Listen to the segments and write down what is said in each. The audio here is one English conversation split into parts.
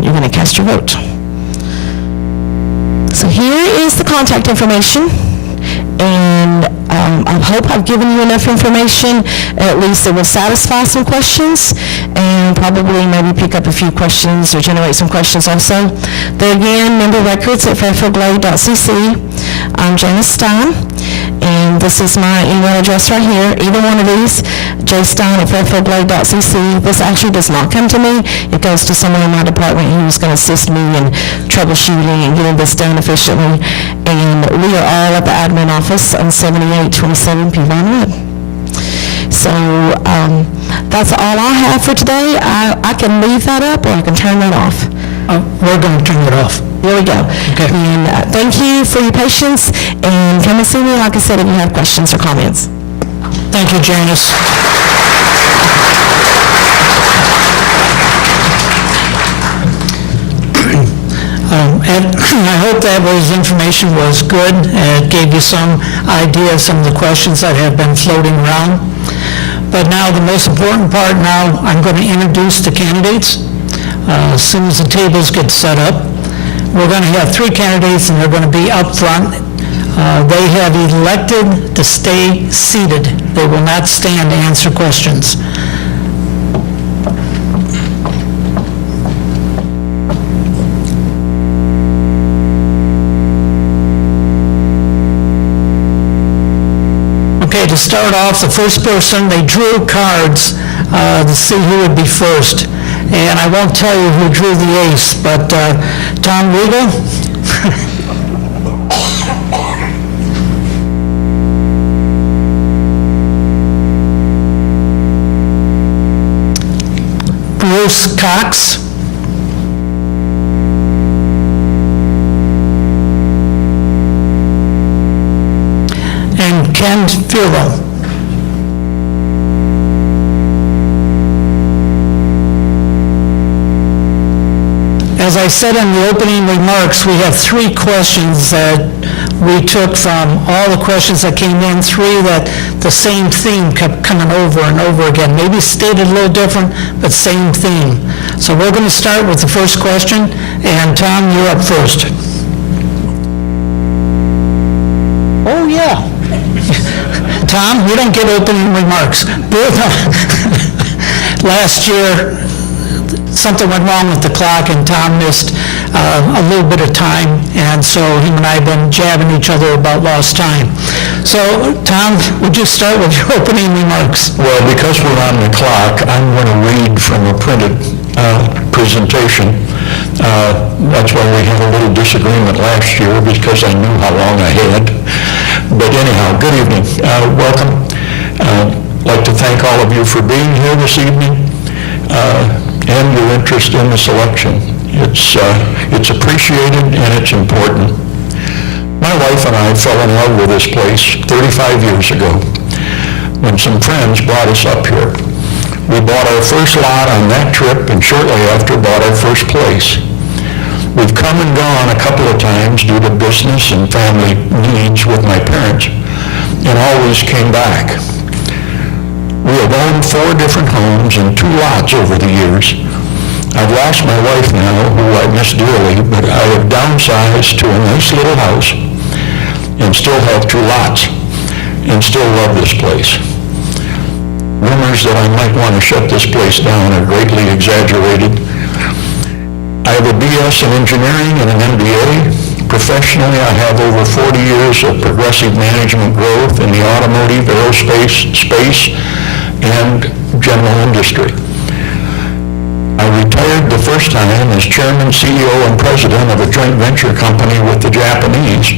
then you're going to cast your vote. So here is the contact information, and I hope I've given you enough information, at least that will satisfy some questions, and probably maybe pick up a few questions or generate some questions also. There again, member records at fairfieldglade.cc. I'm Janice Stein, and this is my email address right here. Either one of these, jstein@fairfieldglade.cc. This actually does not come to me. It goes to someone in my department who's going to assist me in troubleshooting and getting this done efficiently. And we are all at the admin office on 7827 Peavine Road. So that's all I have for today. I can leave that up or I can turn that off. We're going to turn it off. There we go. Okay. And thank you for your patience, and come and see me, like I said, if you have questions or comments. Thank you, Janice. And I hope that information was good. It gave you some idea of some of the questions that have been floating around. But now the most important part now, I'm going to introduce the candidates. As soon as the tables get set up, we're going to have 3 candidates, and they're going to be up front. They have elected to stay seated. They will not stand to answer questions. Okay, to start off, the first person, they drew cards to see who would be first. And I won't tell you who drew the ace, but Tom Riga. Bruce Cox. And Ken Firo. As I said in the opening remarks, we have 3 questions that we took from all the questions that came in, 3 that the same theme kept coming over and over again. Maybe stated a little different, but same theme. So we're going to start with the first question, and Tom, you're up first. Oh, yeah. Tom, you don't get opening remarks. Last year, something went wrong with the clock, and Tom missed a little bit of time, and so him and I have been jabbing each other about lost time. So, Tom, would you start with your opening remarks? Well, because we're on the clock, I'm going to read from a printed presentation. That's why we had a little disagreement last year, because I knew how long I had. But anyhow, good evening. Welcome. I'd like to thank all of you for being here this evening. And your interest in this election. It's appreciated and it's important. My wife and I fell in love with this place 35 years ago when some friends brought us up here. We bought our first lot on that trip and shortly after bought our first place. We've come and gone a couple of times due to business and family needs with my parents and always came back. We have owned 4 different homes and 2 lots over the years. I've lost my wife now, who I miss dearly, but I have downsized to a nice little house and still have 2 lots and still love this place. Rumors that I might want to shut this place down are greatly exaggerated. I have a BS in engineering and an MBA. Professionally, I have over 40 years of progressive management growth in the automotive, aerospace, space, and general industry. I retired the first time as chairman, CEO, and president of a joint venture company with the Japanese.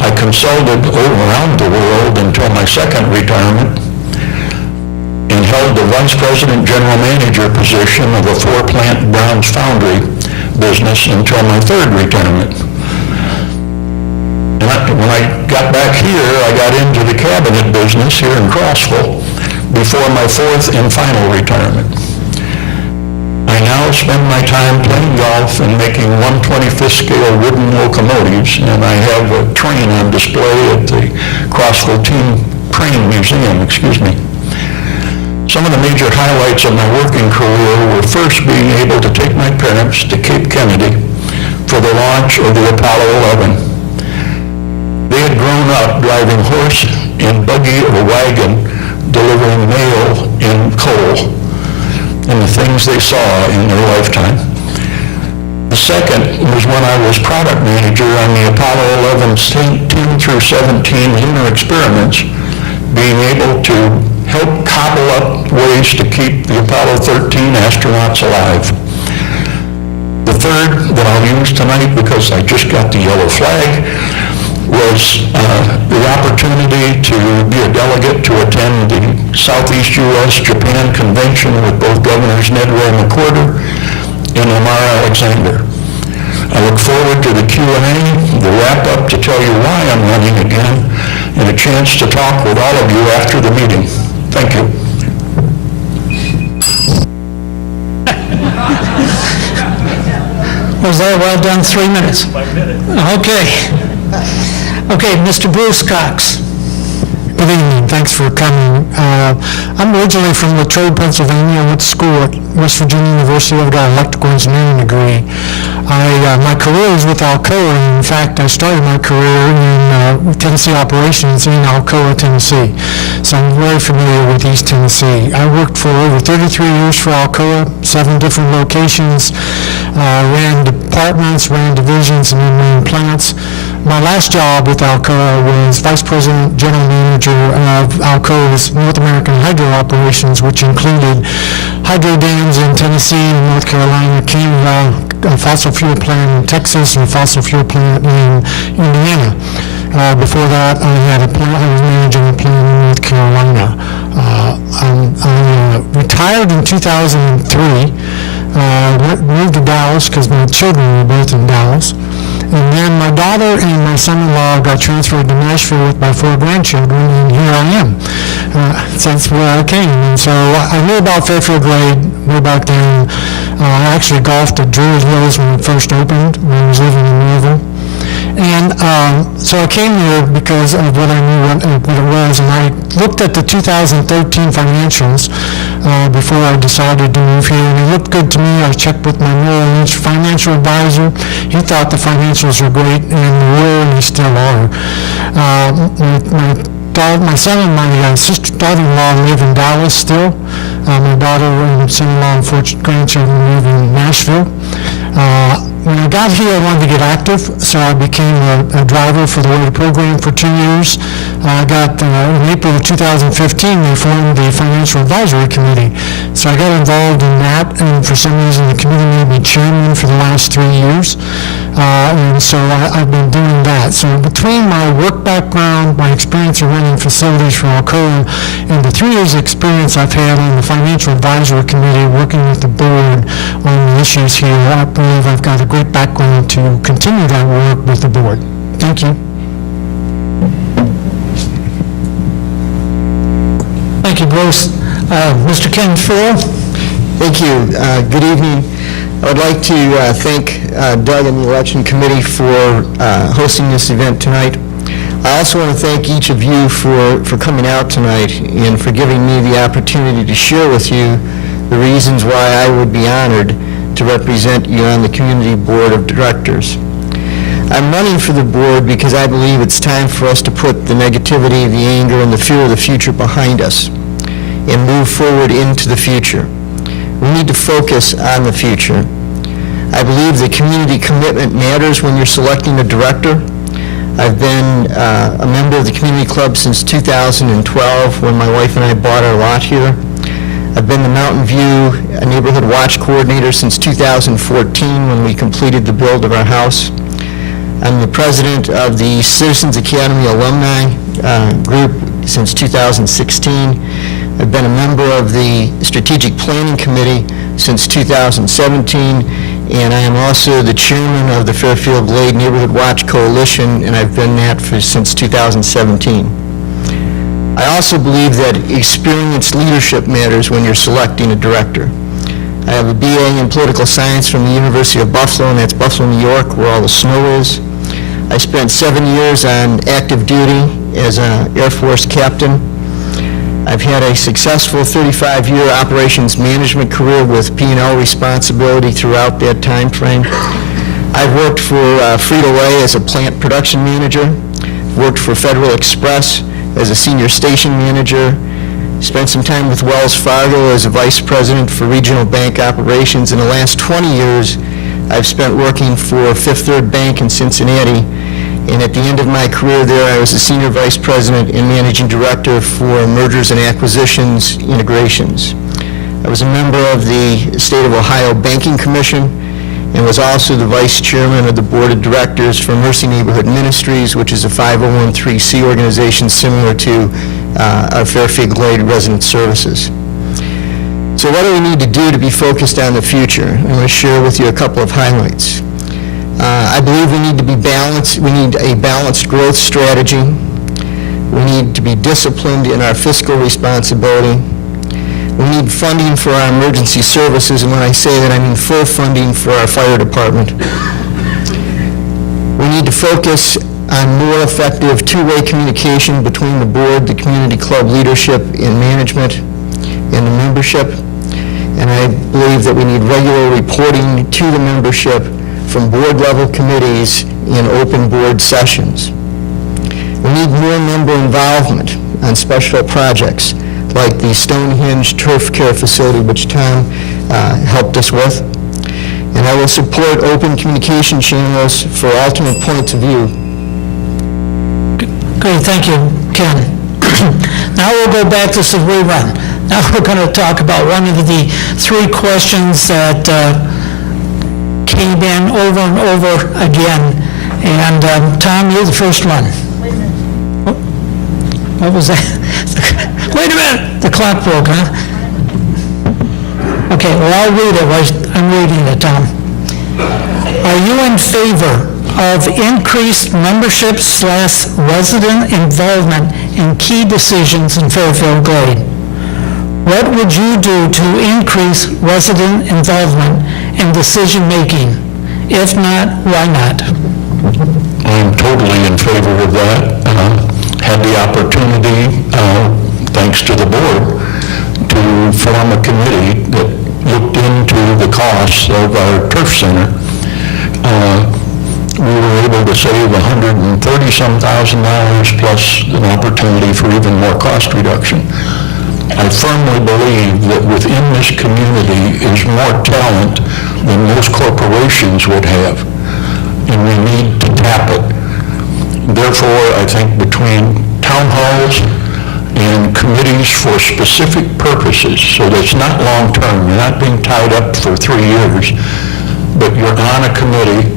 I consulted around the world until my second retirement and held the vice president general manager position of a 4-plant bronze foundry business until my third retirement. And when I got back here, I got into the cabinet business here in Crossville before my 4th and final retirement. I now spend my time playing golf and making 1/25th scale wooden locomotives, and I have a train on display at the Crossville Team Crane Museum, Some of the major highlights of my working career were first being able to take my parents to Cape Kennedy for the launch of the Apollo 11. They had grown up driving horse and buggy of a wagon delivering mail in coal, and the things they saw in their lifetime. The second was when I was product manager on the Apollo 11 10 through 17 lunar experiments, being able to help cobble up ways to keep the Apollo 13 astronauts alive. The third that I'll use tonight, because I just got the yellow flag, was the opportunity to be a delegate to attend the Southeast U.S. Japan Convention with both Governors Ned Roy McWhorter and Lamar Alexander. I look forward to the Q&A, the wrap-up to tell you why I'm running again, and a chance to talk with all of you after the meeting. Thank you. Was that well done, 3 minutes? Okay, Mr. Bruce Cox. Good evening, thanks for coming. I'm originally from Latrobe, Pennsylvania. I went to school at West Virginia University. I've got an electrical engineering degree. My career is with Alcoa. In fact, I started my career in Tennessee operations in Alcoa, Tennessee. So I'm very familiar with East Tennessee. I worked for over 33 years for Alcoa, 7 different locations, ran departments, ran divisions, and then ran plants. My last job with Alcoa was Vice President, General Manager of Alcoa's North American hydro operations, which included hydro dams in Tennessee and North Carolina, Canada, a fossil fuel plant in Texas, and a fossil fuel plant in Indiana. Before that, I was managing a plant in North Carolina. I retired in 2003, moved to Dallas because my children were both in Dallas. And then my daughter and my son-in-law got transferred to Nashville with my 4 grandchildren, and here I am. So that's where I came. And so I knew about Fairfield Glade way back then. I actually golfed at Drury's Mills when it first opened, when I was living in Louisville. And so I came here because of what I knew what it was, and I looked at the 2013 financials before I decided to move here, and it looked good to me. I checked with my Merrill Lynch financial advisor. He thought the financials were great, and they were, and they still are. My son and my daughter-in-law live in Dallas still. My daughter and son-in-law and 4 grandchildren live in Nashville. When I got here, I wanted to get active, so I became a driver for the WADA program for 2 years. I got, in April of 2015, they formed the Financial Advisory Committee. So I got involved in that, and for some reason the committee made me chairman for the last 3 years. And so I've been doing that. So between my work background, my experience of running facilities for Alcoa, and the 3 years experience I've had on the Financial Advisory Committee working with the board on the issues here, I believe I've got a great background to continue that work with the board. Thank you. Thank you, Bruce. Mr. Ken Farrell? Thank you. Good evening. I would like to thank Doug and the election committee for hosting this event tonight. I also want to thank each of you for coming out tonight and for giving me the opportunity to share with you the reasons why I would be honored to represent you on the Community Board of Directors. I'm running for the board because I believe it's time for us to put the negativity, the anger, and the fear of the future behind us and move forward into the future. We need to focus on the future. I believe that community commitment matters when you're selecting a director. I've been a member of the community club since 2012 when my wife and I bought our lot here. I've been the Mountain View Neighborhood Watch Coordinator since 2014 when we completed the build of our house. I'm the president of the Citizens Academy Alumni Group since 2016. I've been a member of the Strategic Planning Committee since 2017, and I am also the chairman of the Fairfield Glade Neighborhood Watch Coalition, and I've been that since 2017. I also believe that experienced leadership matters when you're selecting a director. I have a BA in political science from the University of Buffalo, and that's Buffalo, New York, where all the snow is. I spent 7 years on active duty as an Air Force captain. I've had a successful 35-year operations management career with P&L responsibility throughout that time frame. I've worked for Frito-Lay as a plant production manager, worked for Federal Express as a senior station manager, spent some time with Wells Fargo as a vice president for regional bank operations. In the last 20 years, I've spent working for Fifth Third Bank in Cincinnati, and at the end of my career there, I was a senior vice president and managing director for mergers and acquisitions integrations. I was a member of the State of Ohio Banking Commission and was also the vice chairman of the board of directors for Mercy Neighborhood Ministries, which is a 501(c) organization similar to our Fairfield Glade Resident Services. So what do we need to do to be focused on the future? I'm going to share with you a couple of highlights. I believe we need to be balanced. We need a balanced growth strategy. We need to be disciplined in our fiscal responsibility. We need funding for our emergency services, and when I say that, I mean full funding for our fire department. We need to focus on more effective two-way communication between the board, the community club leadership, and management, and the membership. And I believe that we need regular reporting to the membership from board-level committees in open board sessions. We need more member involvement on special projects like the Stonehenge Turf Care Facility, which Tom helped us with. And I will support open communication channels for alternate points of view. Great, thank you, Ken. Now we'll go back to some rerun. Now we're going to talk about one of the three questions that came in over and over again. And Tom, you're the first one. Oh, what was that? Wait a minute, the clock broke, huh? Okay, well, I'll read it. I'm reading it, Tom. Are you in favor of increased membership/resident involvement in key decisions in Fairfield Glade? What would you do to increase resident involvement in decision-making? If not, why not? I'm totally in favor of that. Had the opportunity, thanks to the board, to form a committee that looked into the costs of our turf center. We were able to save $130,000 plus an opportunity for even more cost reduction. I firmly believe that within this community is more talent than most corporations would have, and we need to tap it. Therefore, I think between town halls and committees for specific purposes, so that it's not long-term, you're not being tied up for 3 years, but you're on a committee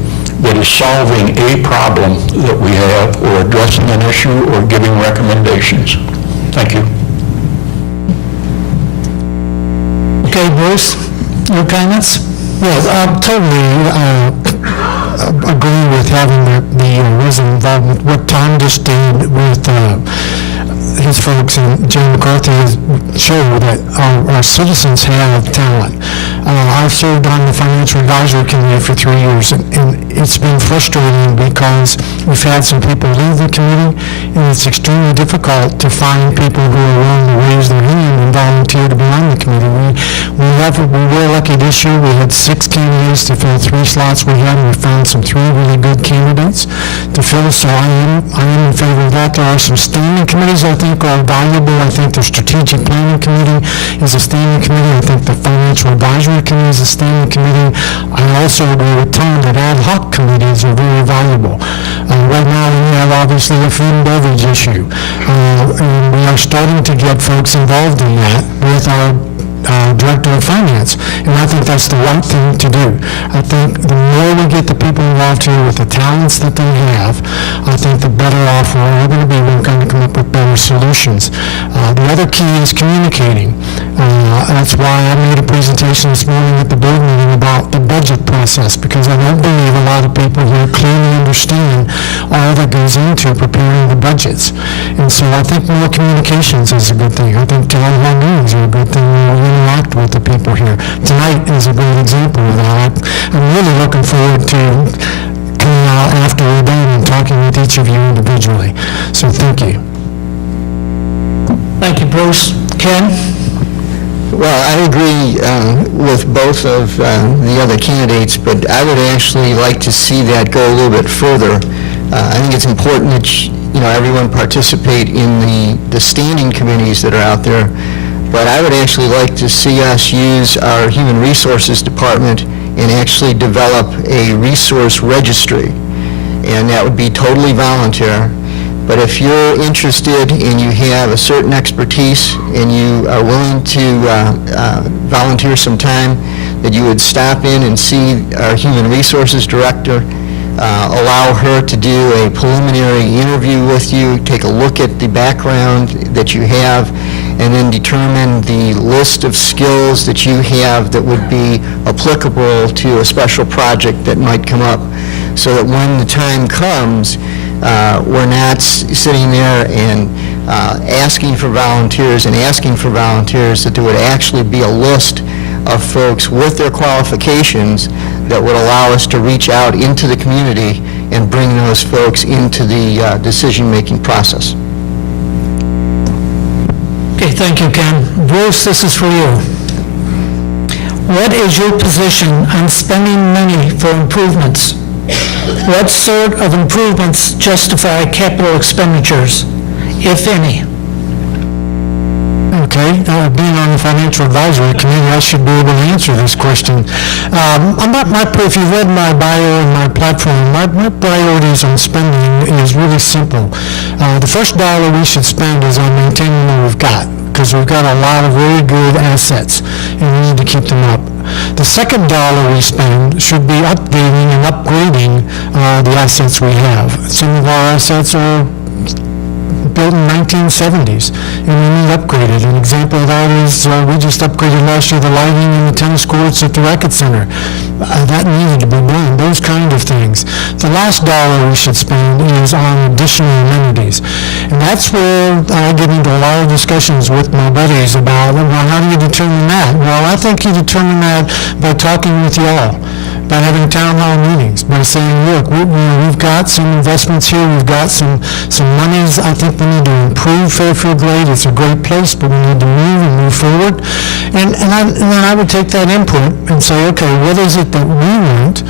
that is solving a problem that we have, or addressing an issue, or giving recommendations. Thank you. Okay, Bruce, your comments? Well, I totally agree with having the resident involvement. What Tom just did with his folks and Jane McCarthy showed that our citizens have talent. I've served on the Financial Advisory Committee for 3 years, and it's been frustrating because we've had some people leave the committee, and it's extremely difficult to find people who are willing to raise their hand and volunteer to be on the committee. We were lucky this year. We had 6 candidates to fill 3 slots we had, and we found some 3 really good candidates to fill, so I am in favor of that. There are some standing committees I think are valuable. I think the Strategic Planning Committee is a standing committee. I think the Financial Advisory Committee is a standing committee. I also agree with Tom that ad hoc committees are very valuable. Right now we have obviously a food and beverage issue. And we are starting to get folks involved in that with our Director of Finance, and I think that's the right thing to do. I think the more we get the people involved here with the talents that they have, I think the better off we're going to be. We're going to come up with better solutions. The other key is communicating. That's why I made a presentation this morning at the board meeting about the budget process, because I don't believe a lot of people here clearly understand all that goes into preparing the budgets. And so I think more communications is a good thing. I think town hall meetings are a good thing. We interact with the people here. Tonight is a great example of that. I'm really looking forward to coming out after we're done and talking with each of you individually. So thank you. Thank you, Bruce. Ken? Well, I agree with both of the other candidates, but I would actually like to see that go a little bit further. I think it's important that everyone participate in the standing committees that are out there, but I would actually like to see us use our Human Resources Department and actually develop a resource registry, and that would be totally volunteer. But if you're interested and you have a certain expertise and you are willing to volunteer some time, that you would stop in and see our Human Resources Director, allow her to do a preliminary interview with you, take a look at the background that you have, and then determine the list of skills that you have that would be applicable to a special project that might come up, so that when the time comes, we're not sitting there and asking for volunteers, that there would actually be a list of folks with their qualifications that would allow us to reach out into the community and bring those folks into the decision-making process. Okay, thank you, Ken. Bruce, this is for you. What is your position on spending money for improvements? What sort of improvements justify capital expenditures, if any? Okay, being on the Financial Advisory Committee, I should be able to answer this question. If you've read my bio and my platform, my priorities on spending is really simple. The first dollar we should spend is on maintaining what we've got, because we've got a lot of very good assets, and we need to keep them up. The second dollar we spend should be updating and upgrading the assets we have. Some of our assets are built in 1970s, and we need upgraded. An example of that is we just upgraded last year the lighting in the tennis courts at the Racket Center. That needed to be done, those kind of things. The last dollar we should spend is on additional amenities. And that's where I get into a lot of discussions with my buddies about, well, how do you determine that? Well, I think you determine that by talking with y'all, by having town hall meetings, by saying, look, we've got some investments here, we've got some monies I think we need to improve Fairfield Glade. It's a great place, but we need to move forward. And then I would take that input and say, okay, what is it that we want?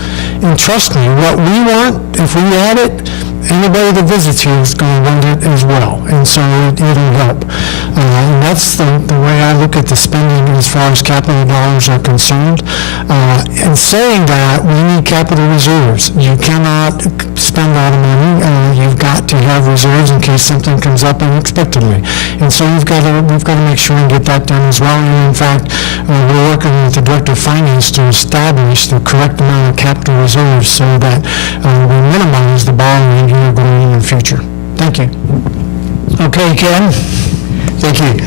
And trust me, what we want, if we add it, anybody that visits here is going to want it as well, and so it'll help. And that's the way I look at the spending as far as capital dollars are concerned. In saying that, we need capital reserves. You cannot spend a lot of money. You've got to have reserves in case something comes up unexpectedly. And so we've got to make sure and get that done as well. And in fact, we're working with the Director of Finance to establish the correct amount of capital reserves so that we minimize the borrowing here going in the future. Thank you. Okay, Ken? Thank you.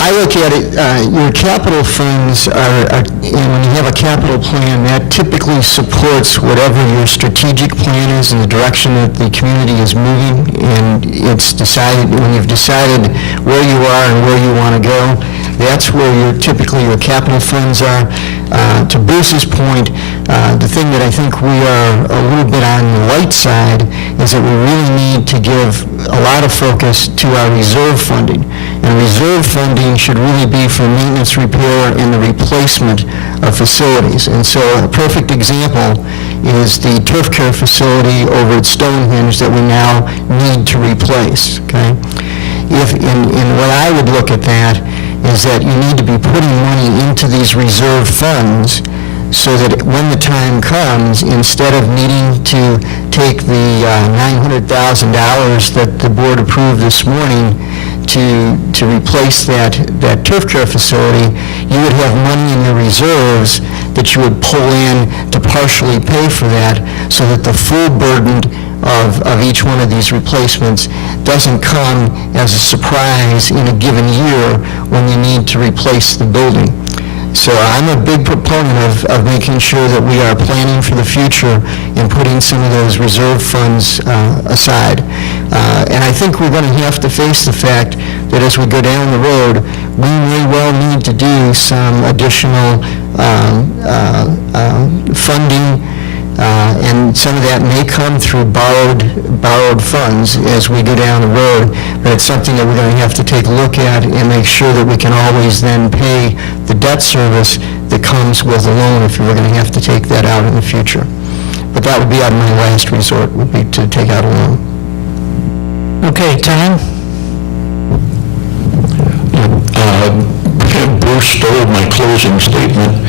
I look at it, your capital funds and when you have a capital plan, that typically supports whatever your strategic plan is and the direction that the community is moving, and it's decided, when you've decided where you are and where you want to go, that's where typically your capital funds are. To Bruce's point, the thing that I think we are a little bit on the light side is that we really need to give a lot of focus to our reserve funding. And reserve funding should really be for maintenance, repair, and the replacement of facilities. And so a perfect example is the turf care facility over at Stonehenge that we now need to replace, okay? And what I would look at that is that you need to be putting money into these reserve funds so that when the time comes, instead of needing to take the $900,000 that the board approved this morning to replace that turf care facility, you would have money in your reserves that you would pull in to partially pay for that, so that the full burden of each one of these replacements doesn't come as a surprise in a given year when you need to replace the building. So I'm a big proponent of making sure that we are planning for the future and putting some of those reserve funds aside. And I think we're going to have to face the fact that as we go down the road, we may well need to do some additional funding And some of that may come through borrowed funds as we go down the road, but it's something that we're going to have to take a look at and make sure that we can always then pay the debt service that comes with a loan if we're going to have to take that out in the future. But that would be out of my last resort, would be to take out a loan. Okay, Tom? Bruce stole my closing statement.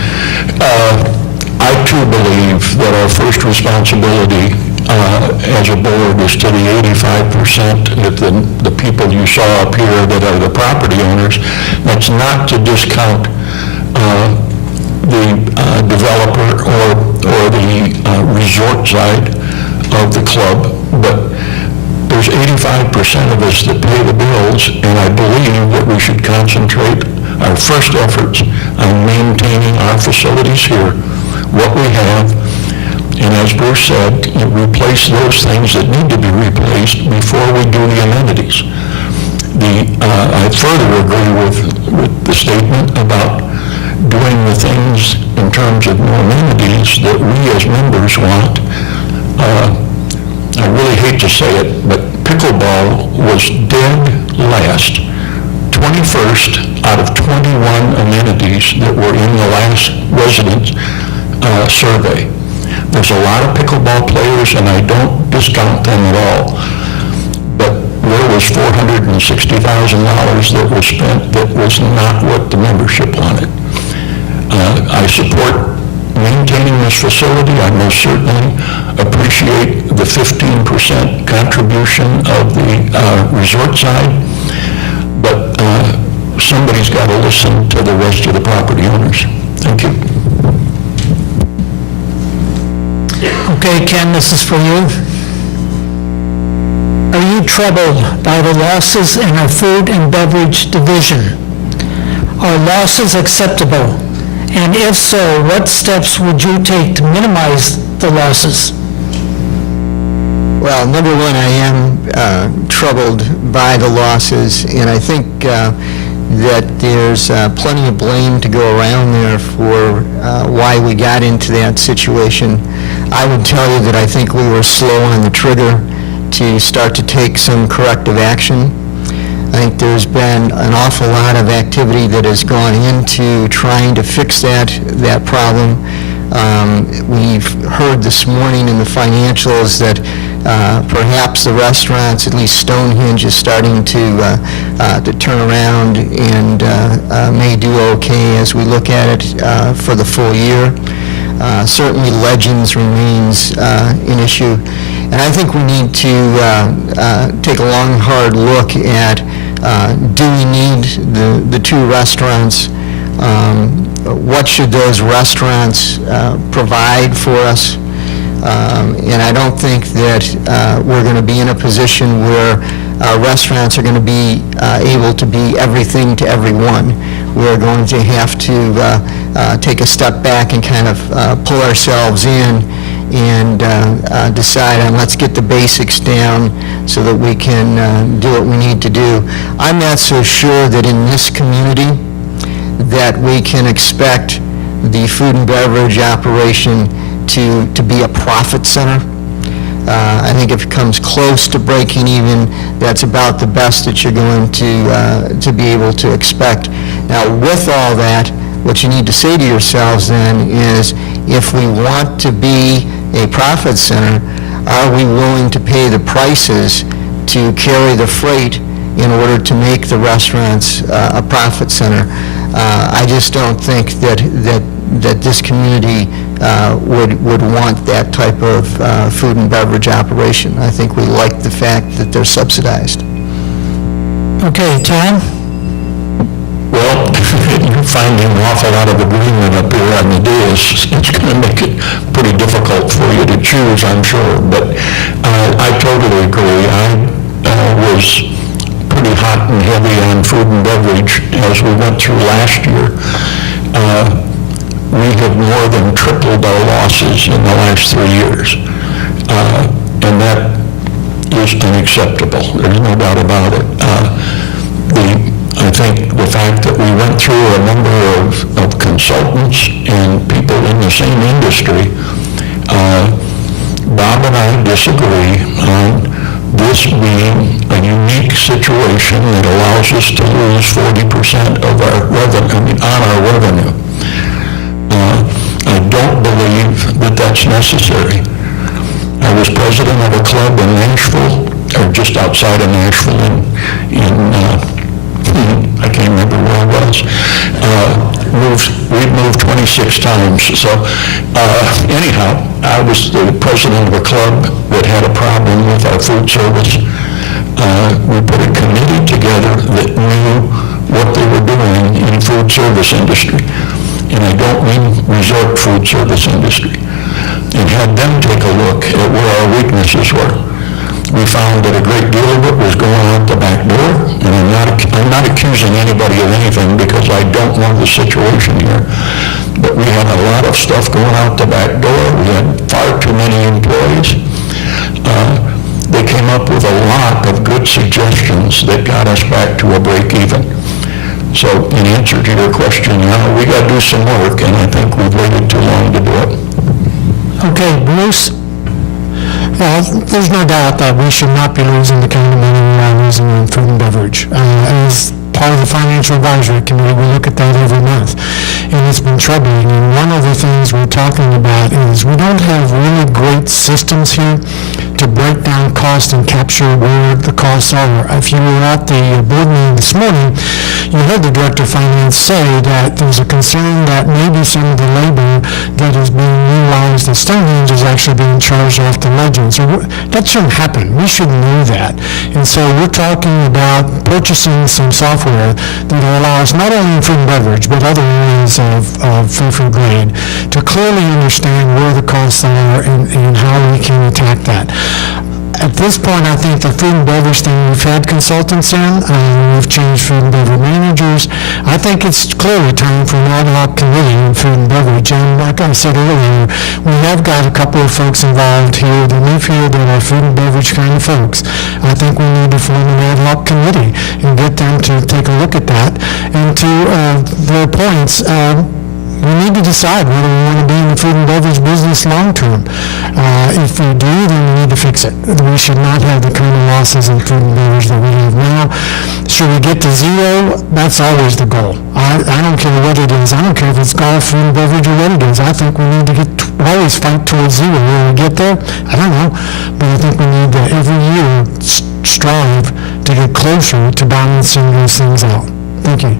I too believe that our first responsibility as a board is to the 85% that the people you saw up here that are the property owners. That's not to discount the developer or the resort side of the club, but there's 85% of us that pay the bills, and I believe that we should concentrate our first efforts on maintaining our facilities here, what we have, and as Bruce said, replace those things that need to be replaced before we do the amenities. I further agree with the statement about doing the things in terms of more amenities that we as members want. I really hate to say it, but pickleball was dead last, 21st out of 21 amenities that were in the last residents survey. There's a lot of pickleball players, and I don't discount them at all, but there was $460,000 that was spent that was not what the membership wanted. I support maintaining this facility. I most certainly appreciate the 15% contribution of the resort side, but somebody's got to listen to the rest of the property owners. Thank you. Okay, Ken, this is for you. Are you troubled by the losses in our food and beverage division? Are losses acceptable? And if so, what steps would you take to minimize the losses? Well, number one, I am troubled by the losses, and I think that there's plenty of blame to go around there for why we got into that situation. I would tell you that I think we were slow on the trigger to start to take some corrective action. I think there's been an awful lot of activity that has gone into trying to fix that problem. We've heard this morning in the financials that perhaps the restaurants, at least Stonehenge, is starting to turn around and may do okay as we look at it for the full year. Certainly Legends remains an issue. And I think we need to take a long, hard look at do we need the two restaurants? What should those restaurants provide for us? And I don't think that we're going to be in a position where our restaurants are going to be able to be everything to everyone. We're going to have to take a step back and kind of pull ourselves in and decide on let's get the basics down so that we can do what we need to do. I'm not so sure that in this community that we can expect the food and beverage operation to be a profit center. I think if it comes close to breaking even, that's about the best that you're going to be able to expect. Now, with all that, what you need to say to yourselves then is, if we want to be a profit center, are we willing to pay the prices to carry the freight in order to make the restaurants a profit center? I just don't think that this community would want that type of food and beverage operation. I think we like the fact that they're subsidized. Okay, Tom? Well, you're finding an awful lot of agreement up here on the dais. It's going to make it pretty difficult for you to choose, I'm sure. But I totally agree. I was pretty hot and heavy on food and beverage as we went through last year. We have more than tripled our losses in the last 3 years. And that is unacceptable. There's no doubt about it. I think the fact that we went through a number of consultants and people in the same industry Bob and I disagree on this being a unique situation that allows us to lose 40% of our revenue, on our revenue. I don't believe that that's necessary. I was president of a club in Nashville, or just outside of Nashville, I can't remember where I was. We've moved 26 times. So anyhow, I was the president of a club that had a problem with our food service. We put a committee together that knew what they were doing in the food service industry. And I don't mean resort food service industry. And had them take a look at where our weaknesses were. We found that a great deal of it was going out the back door, and I'm not accusing anybody of anything because I don't know the situation here. But we had a lot of stuff going out the back door. We had far too many employees. They came up with a lot of good suggestions that got us back to a break even. So in answer to your question, we got to do some work, and I think we've waited too long to do it. Okay, Bruce? There's no doubt that we should not be losing the kind of money we are losing in food and beverage. As part of the Financial Advisory Committee, we look at that every month, and it's been troubling. And one of the things we're talking about is we don't have really great systems here to break down cost and capture where the costs are. If you were at the board meeting this morning, you heard the Director of Finance say that there's a concern that maybe some of the labor that is being utilized at Stonehenge is actually being charged off the legend. So that shouldn't happen. We should know that. And so we're talking about purchasing some software that will allow us, not only in food and beverage, but other areas of food grade, to clearly understand where the costs are and how we can attack that. At this point, I think the food and beverage thing, we've had consultants in, we've changed food and beverage managers. I think it's clearly time for an ad hoc committee in food and beverage. And like I said earlier, we have got a couple of folks involved here that live here that are food and beverage kind of folks. I think we need to form an ad hoc committee and get them to take a look at that. And to their points, we need to decide whether we want to be in the food and beverage business long-term. If we do, then we need to fix it. We should not have the kind of losses in food and beverage that we have now. Should we get to zero? That's always the goal. I don't care what it is. I don't care if it's golf, food and beverage, or what it is. I think we need to always fight towards zero. Will we get there? I don't know. But I think we need to, every year, strive to get closer to balancing those things out. Thank you.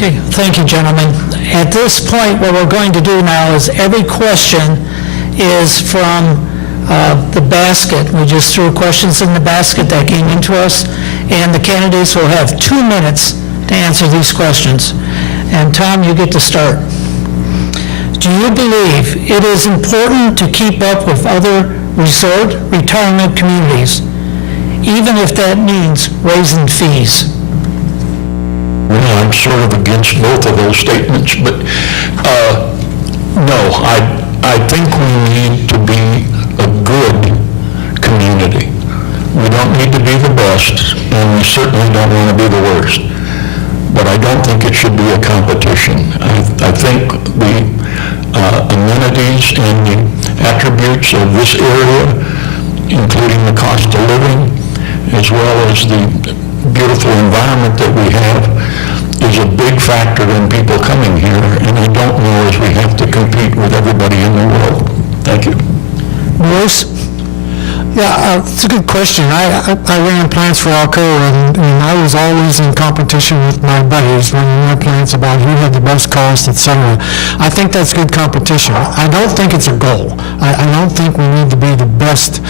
Okay, thank you, gentlemen. At this point, what we're going to do now is every question is from the basket. We just threw questions in the basket that came into us, and the candidates will have 2 minutes to answer these questions. And Tom, you get to start. Do you believe it is important to keep up with other resort retirement communities, even if that means raising fees? Well, I'm sort of against both of those statements, but no, I think we need to be a good community. We don't need to be the best, and we certainly don't want to be the worst. But I don't think it should be a competition. I think the amenities and the attributes of this area, including the cost of living, as well as the beautiful environment that we have, is a big factor in people coming here, and I don't know as we have to compete with everybody in the world. Thank you. Bruce? Yeah, it's a good question. I ran plants for Alcoa, and I was always in competition with my buddies running their plants about who had the best cost, et cetera. I think that's good competition. I don't think it's a goal. I don't think we need to be the best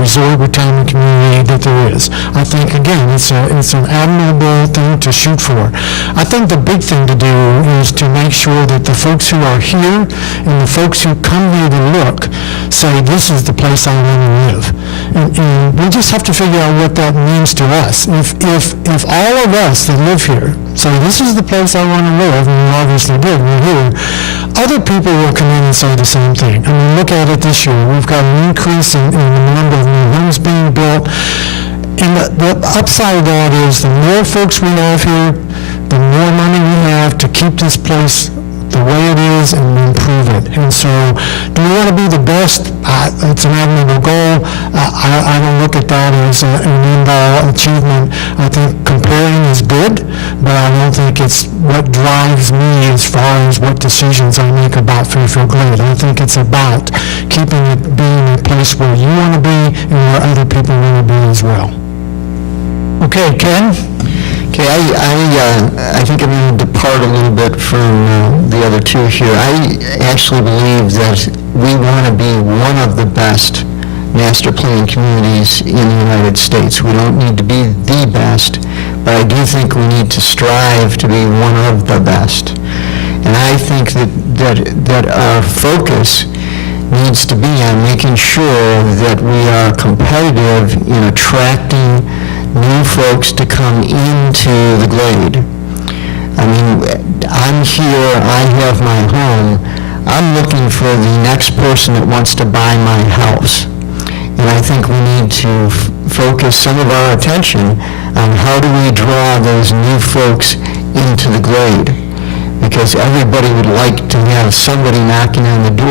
resort retirement community that there is. I think, again, it's an admirable thing to shoot for. I think the big thing to do is to make sure that the folks who are here and the folks who come here to look say, this is the place I want to live. And we just have to figure out what that means to us. If all of us that live here say, this is the place I want to live, and we obviously did, we're here, other people will come in and say the same thing. I mean, look at it this year. We've got an increase in the number of new homes being built. And the upside of that is the more folks we have here, the more money we have to keep this place the way it is and improve it. And so, do we want to be the best? It's an admirable goal. I don't look at that as an end-all achievement. I think comparing is good, but I don't think it's what drives me as far as what decisions I make about Fairfield Glade. I think it's about keeping it being a place where you want to be and where other people want to be as well. Okay, Ken? Okay, I think I'm going to depart a little bit from the other two here. I actually believe that we want to be one of the best master plan communities in the United States. We don't need to be the best, but I do think we need to strive to be one of the best. And I think that our focus needs to be on making sure that we are competitive in attracting new folks to come into the Glade. I mean, I'm here, I have my home, I'm looking for the next person that wants to buy my house. And I think we need to focus some of our attention on how do we draw those new folks into the Glade. Because everybody would like to have somebody knocking on the door